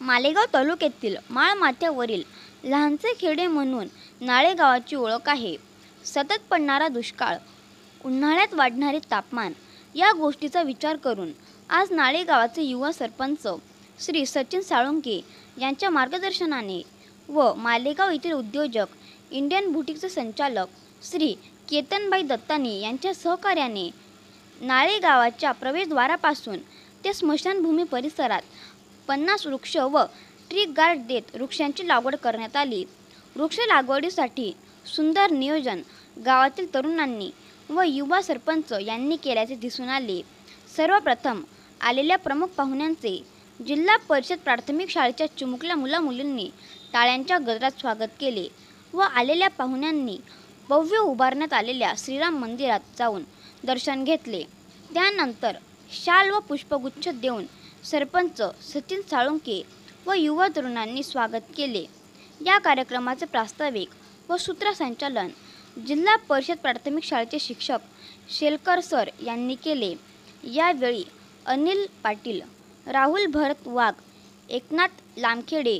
मालेगाव तालुक्यातील माळमाथ्यावरील लहानसे खेडे म्हणून नाळे गावाची ओळख आहे. सतत पडणारा दुष्काळ, उन्हाळ्यात वाढणारे तापमान या गोष्टीचा विचार करून आज नाळे गावाचे युवा सरपंच श्री सचिन साळुंखे यांच्या मार्गदर्शनाने व मालेगाव येथील उद्योजक इंडियन बुटीकचे संचालक श्री केतनबाई दत्तानी यांच्या सहकार्याने नाळे गावाच्या प्रवेशद्वारापासून ते स्मशानभूमी परिसरात 50 वृक्ष व ट्री गार्ड देत वृक्षांची लागवड करण्यात आली. वृक्ष लागवडीसाठी सुंदर नियोजन गावातील तरुणांनी व युवा सरपंच यांनी केल्याचे दिसून आले. सर्वप्रथम आलेल्या प्रमुख पाहुण्यांचे जिल्हा परिषद प्राथमिक शाळेच्या चिमुकल्या मुला-मुलींनी टाळ्यांच्या गजरात स्वागत केले व आलेल्या पाहुण्यांनी भव्य उभारण्यात आलेल्या श्रीराम मंदिरात जाऊन दर्शन घेतले. त्यानंतर शाल व पुष्पगुच्छ देऊन सरपंच सचिन साळुंखे व युवा तरुणांनी स्वागत केले. या कार्यक्रमाचे प्रास्ताविक व सूत्रसंचालन जिल्हा परिषद प्राथमिक शाळेचे शिक्षक शेलकर सर यांनी केले. यावेळी अनिल पाटील, राहुल भरत वाघ, एकनाथ लामखेडे,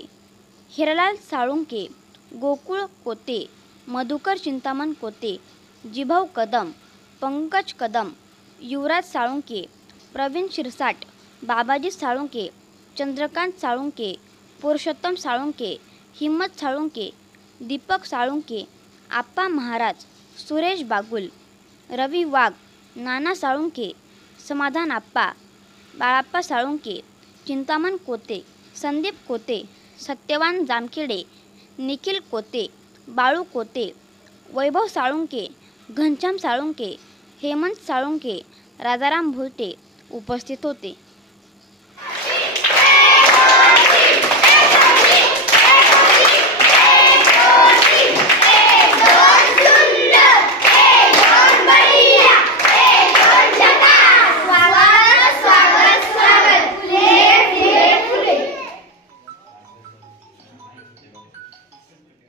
हिरालाल साळुंखे, गोकुळ कोते, मधुकर चिंतामण कोते, जिभाऊ कदम, पंकज कदम, युवराज साळुंखे, प्रवीण शिरसाट, बाबाजी साळुंखे, चंद्रकांत साळुंखे, पुरुषोत्तम साळुंखे, हिम्मत साळुंखे, दीपक साळुंखे, आप्पा महाराज, सुरेश बागुल, रवी वाघ, नाना साळुंखे, समाधान आप्पा, बाळाप्पा साळुंखे, चिंतामण कोते, संदीप कोते, सत्यवान जामखेडे, निखिल कोते, बाळू कोते, वैभव साळुंखे, घनश्याम साळुंखे, हेमंत साळुंखे, राजाराम भुलटे उपस्थित होते.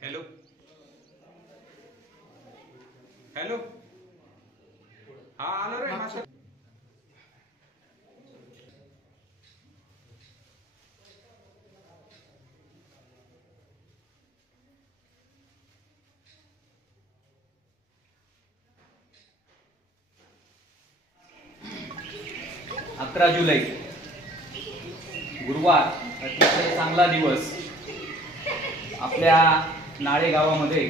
हॅलो हॅलो, हा आलो रे मास्टर. जुलै गुरुवार, अतिशय चांगला दिवस. आपल्या नाळे गावामध्ये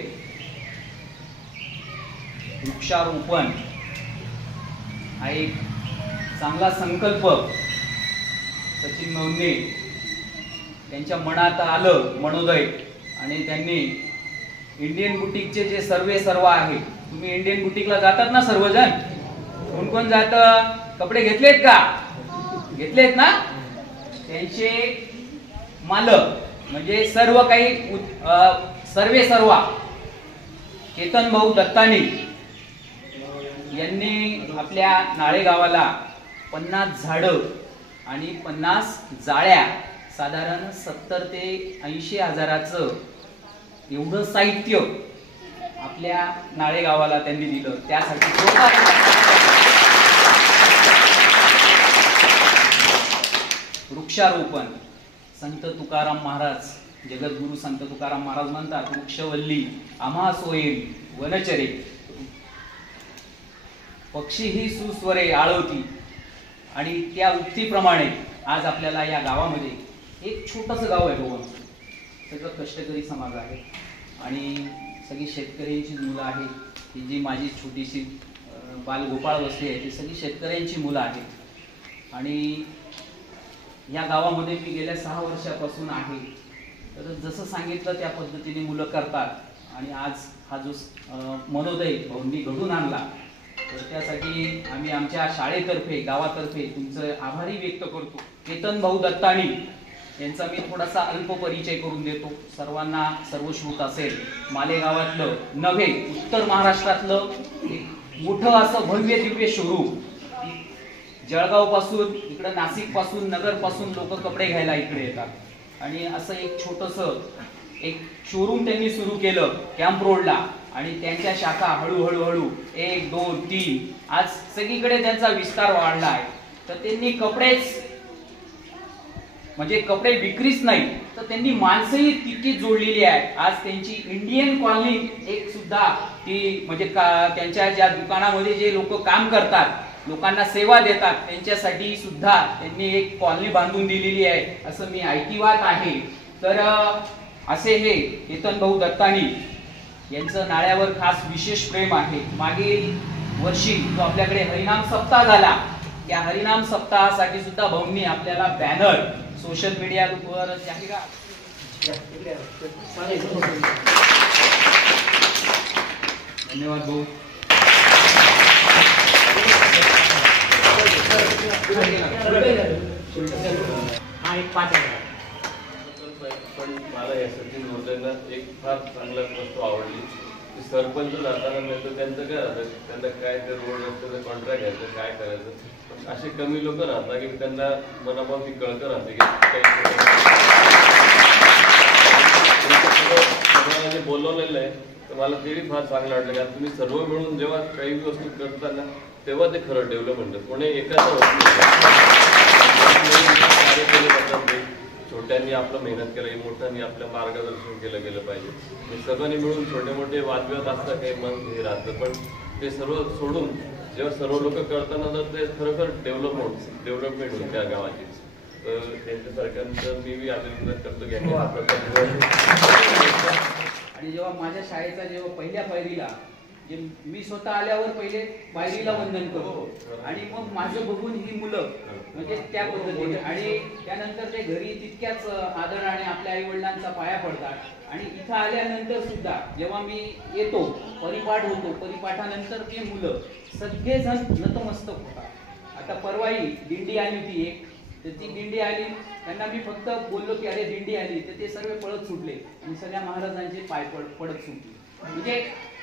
वृक्षारोपण हा एक चांगला संकल्प सचिन नवने यांच्या मनात आलं, मनोदय, आणि त्यांनी इंडियन बुटीकचे जे सर्व आहे, तुम्ही इंडियन बुटीकला जातात ना सर्वजण, कोण कोण जात? कपडे घेतलेत का? घेतलेत ना? त्यांचे मालक म्हणजे सर्व काही सर्व केतन भाऊ दत्तानी यांनी आपल्या नाळे गावाला 50 झाडं आणि 50 जाळ्या, साधारण 70 ते 80 हजाराचं एवढं साहित्य आपल्या नाळे गावाला त्यांनी दिलं. त्यासाठी वृक्षारोपण संत तुकाराम महाराज, जगद्गुरु संत तुकाराम महाराज म्हणतात, वृक्षवल्ली आम्हा सोयेल वनचरे, पक्षी ही सुस्वरे आळवती. आणि त्या उक्तीप्रमाणे आज आपल्याला या गावामध्ये एक छोटंसं गाव आहे, भवन, सगळं कष्टकरी समाज आहे आणि सगळी शेतकऱ्यांची मुलं आहेत. ही जी माझी छोटीशी बालगोपाळ वस्ती आहे ती सगळी शेतकऱ्यांची मुलं आहेत. आणि या गावामध्ये मी गेल्या 6 वर्षापासून आहे. तर जसं सांगितलं त्या पद्धतीने मुलं करतात. आणि आज हा जो मनोदय भाऊंनी घडून आणला, तर त्यासाठी आम्ही आमच्या शाळेतर्फे, गावातर्फे तुमचं आभारी व्यक्त करतो. केतन भाऊ दत्तानी यांचा मी थोडासा अल्प परिचय करून देतो. सर्वांना सर्वश्रुत असेल, मालेगावातलं नव्हे, उत्तर महाराष्ट्रातलं एक मोठं असं भव्य दिव्य शोरूम. जळगाव पासून इकडे, नाशिक पासून, नगर पासून लोक कपडे घ्यायला इकडे येतात. आणि असं एक छोटंसं एक शोरूम त्यांनी सुरू केलं कॅम्प रोडला. आणि त्यांच्या शाखा हळूहळू 1, 2, 3 आज सगळीकडे त्यांचा विस्तार वाढला आहे. तर त्यांनी कपडेच म्हणजे कपडे विक्रीच नाही तर त्यांनी माणसंही तितकीच जोडलेली आहेत. आज त्यांची इंडियन कॉलनी एक सुद्धा ती म्हणजे त्यांच्या ज्या दुकानामध्ये जे लोक काम करतात, लोकांना सेवा देतात, त्यांच्यासाठी सुद्धा त्यांनी एक कॉलनी बांधून दिलेली आहे असं मी ऐकिवात आहे. तर असे हे केतन भाऊ दत्तानी यांचं नाळ्यावर खास विशेष प्रेम आहे. मागील वर्षी जो आपल्याकडे हरिनाम सप्ताह झाला, त्या हरिनाम सप्ताहासाठी सुद्धा भाऊंनी आपल्याला बॅनर सोशल मीडियावर जाहिरात. धन्यवाद भाऊ. हा एक 5,000. पण मला या सचिन मोदयांना एक फार चांगला वस्तू आवडली. सरपंच जाताना मिळतं त्यांचं काय राहतं, त्यांना काय ते रोड रस्त्याचं कॉन्ट्रॅक्ट घ्यायचं, काय करायचं. पण असे कमी लोक राहतात की त्यांना मनापासून कळतं राहते की काही जे बोलवलेलं आहे तर मला तेही फार चांगलं वाटलं. कारण तुम्ही सर्व मिळून जेव्हा काही वस्तू करताना तेव्हा ते खरं डेव्हलपमेंट आहे. कोणी एकाच कार्य केले जातात. छोट्यांनी आपलं मेहनत केलं, मोठ्यांनी आपलं मार्गदर्शन केलं गेलं पाहिजे. सगळ्यांनी मिळून छोटे मोठे वादविवाद असतात, काही मन हे राहतं, पण ते सर्व सोडून जेव्हा सर्व लोक करताना तर ते खरोखर डेव्हलपमेंट होईल त्या गावाची. तर त्यांच्या सरकारचं मी अभिनंदन करतो की आणि जेव्हा माझ्या शाळेचा जेव्हा पहिल्या पायरीला मी स्वतः आल्यावर पहिले पायरीला वंदन करतो आणि मग माझं बघून ही मुलं म्हणजे त्या पद्धतीने आणि त्यानंतर ते घरी तितक्याच आदराने आपल्या आई वडिलांचा पाया पडतात. आणि इथं आल्यानंतर सुद्धा जेव्हा मी येतो, परिपाठ होतो, परिपाठानंतर ते मुलं सगळेजण नतमस्तक होतात. आता परवाही दिंडी आली होती एक, तर ती दिंडी आली, त्यांना मी फक्त बोललो की अरे दिंडी आली, तर ते सर्व पळत सुटले आणि सगळ्या महाराजांचे पाय पडत सुटले. म्हणजे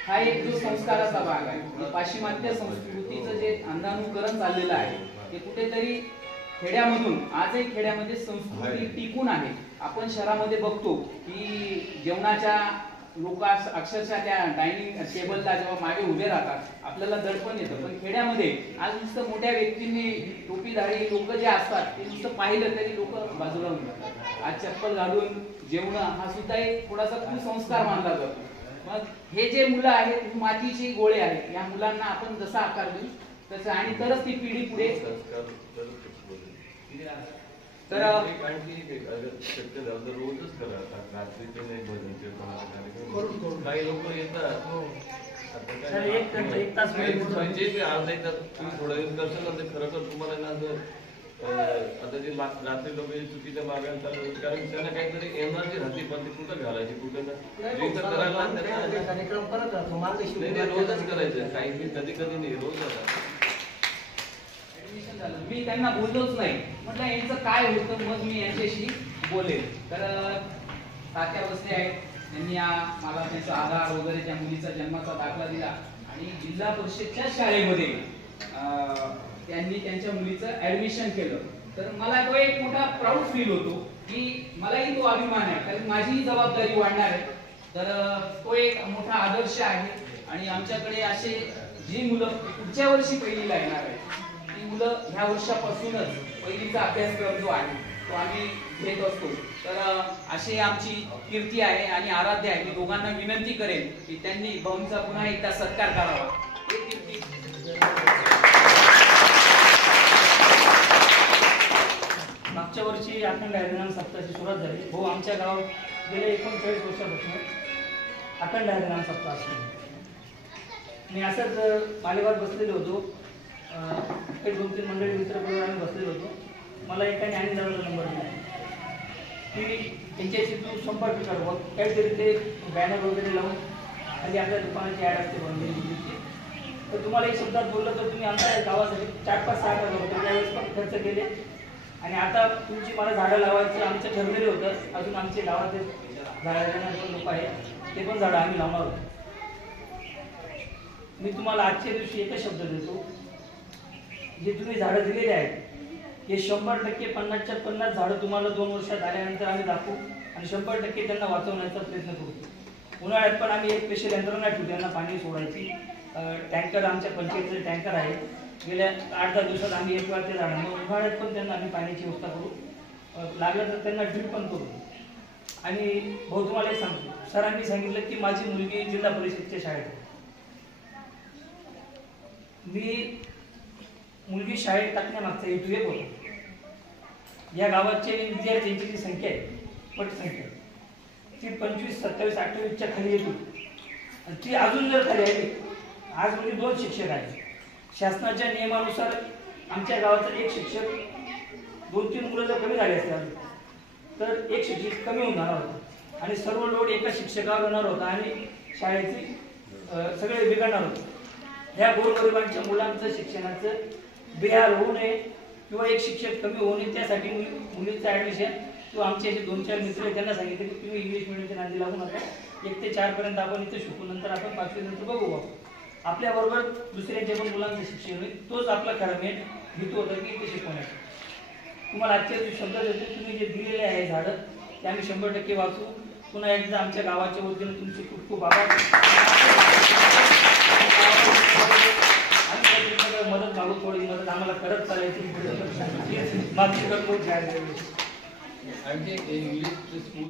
हा एक जो संस्काराचा भाग आहे, पाश्चिमात्य संस्कृतीचं जे अंधानुकरण चाललेलं आहे ते कुठेतरी खेड्यामधून, आजही खेड्यामध्ये संस्कृती टिकून आहे. आपण शहरामध्ये बघतो की जेवणाच्या लोक अक्षरशः त्या डायनिंग टेबलला जेव्हा मागे उभे राहतात आपल्याला दडपण येतं, पण खेड्यामध्ये आज नुसतं मोठ्या व्यक्तींनी टोपीधारी लोक जे असतात ते नुसतं पाहिलं तरी लोक बाजूला होऊन जातात. आज चप्पल घालून जेवणं हा सुद्धा एक थोडासा कुसंस्कार मानला जातो. मग हे जे मुलं आहेत, मातीचे गोळे आहेत, या मुलांना आपण जसा आकार देऊ तसं, आणि तरच ती पिढी पुढे तर शक्य झालं तर रोजच करा. रात्रीचे नाही भजन काही लोक येतात एक तास जे अर्धा एक तास तुम्ही थोडा दिवस करशाल ना ते खरोखर तुम्हाला ना आता जे रात्री लोक चुकीच्या मार्गाने चालू, कारण त्यांना काहीतरी एनर्जी राहते, पण ती कुठं घालायची, कुठं करायला रोजच करायचं. काही कधी कधी नाही, रोज ऍडमिशन झालं, मी त्यांना बोललोच नाही. म्हटलं यांचं काय होतं, मग मी यांच्याशी बोलेल. तर तात्या बसले आहेत, त्यांनी मला त्यांचा आधार वगैरे त्या मुलीचा जन्माचा दाखला दिला आणि जिल्हा परिषदच्या शाळेमध्ये त्यांनी त्यांच्या मुलीचं ऍडमिशन केलं. तर मला तो एक मोठा प्राऊड फील होतो की मलाही तो अभिमान आहे, कारण माझीही जबाबदारी वाढणार आहे. तर तो एक मोठा आदर्श आहे. आणि आमच्याकडे असे जी मुलं पुढच्या वर्षी पहिलीला येणार आहेत, ती मुलं ह्या वर्षापासूनच पहिलीचा अभ्यासक्रम जो आहे तो आम्ही घेत असतो. तर अशी आमची कीर्ती आहे आणि आराध्य आहे. मी दोघांना विनंती करेन की त्यांनी भाऊंचा पुन्हा एकदा सत्कार करावा. मागच्या वर्षी अखंड हरिनाम सप्ताहाची सुरुवात झाली. भाऊ आमच्या गावात गेल्या 39 वर्षापासून अखंड हरिनाम सप्ताह असतो. मी असंच मालेगावात बसलेलो होतो, एक 2-3 मंडळी मित्रबरोबर आम्ही बसलेलो होतो. मला एकाने आणि दादाचा नंबर दिला की त्यांच्याशी तू संपर्क कर, मग काहीतरी ते बॅनर वगैरे लावून आणि आपल्या दुकानाची ॲड असते बनवलेली. तर तुम्हाला एक शब्दात बोललं तर तुम्ही आमच्या गावासाठी 4-5-6 हजार होते त्यावेळेस पण खर्च केले. आणि आता तुमची मला झाडं लावायचं आमचं ठरलेलं होतं. अजून आमचे गावातले झाडं लोक आहेत ते पण झाडं आम्ही लावणार होतो. मी तुम्हाला आजच्या दिवशी एकच शब्द देतो, जे तुम्ही झाडं दिलेले आहेत हे 100% 50च्या 50 झाडं तुम्हाला 2 वर्षात आल्यानंतर आम्ही दाखवू आणि 100% त्यांना वाचवण्याचा प्रयत्न करू. उन्हाळ्यात पण आम्ही एक स्पेशल यंत्रणा ठेवू त्यांना पाणी सोडायची. टँकर आमच्या पंचायतीचे टँकर आहे. गेल्या 8-10 दिवसात आम्ही एक वेळा ते झाडांना उन्हाळ्यात पण त्यांना आम्ही पाण्याची व्यवस्था करू. लागलं तर त्यांना ड्रीप पण करू. आणि भाऊ तुम्हाला एक सांगतो, सरांनी सांगितलं की माझी मुलगी जिल्हा परिषदच्या शाळेत आहे. मी मुलगी शाळेत टाकण्यामागचा हेतू एक होता, या गावाचे विद्यार्थ्यांची जी संख्या आहे, पटसंख्या ती 25, 27, 28च्या खाली येतो आणि ती अजून जर खाली आली, आज म्हणजे 2 शिक्षक आहेत. शासनाच्या नियमानुसार आमच्या गावाचा एक शिक्षक 2-3 मुलं जर कमी झाले असते तर एक शिक्षक कमी होणार होता आणि सर्व लोड एका शिक्षकावर होणार होता आणि शाळेची सगळे बिघडणार होते. ह्या गोरगरिबांच्या मुलांचं शिक्षणाचं बेहाल होऊ नये किंवा एक शिक्षक कमी होऊ नये त्यासाठी मुलीचं ॲडमिशन किंवा आमचे असे 2-4 मित्र आहेत त्यांना सांगितलं की तुम्ही इंग्लिश मिडियमच्या नादी लागू नका, 1 ते 4 पर्यंत आपण इथे शिकू, नंतर आपण 5वी नंतर बघू बाबा. आपल्याबरोबर दुसऱ्यांच्या पण मुलांचं शिक्षण होईल, तोच आपला खरा मेन हेतू होता की इथे शिकवण्याचा. तुम्हाला आजचे शब्द देतो, तुम्ही जे दिलेले आहे झाडं ते आम्ही 100% वाचू. पुन्हा एकदा आमच्या गावाच्या वतीने तुमचे खूप खूप आभार. आम्ही मदत मागू, थोडी मदत आम्हाला करत चालायची मागची करतो. English school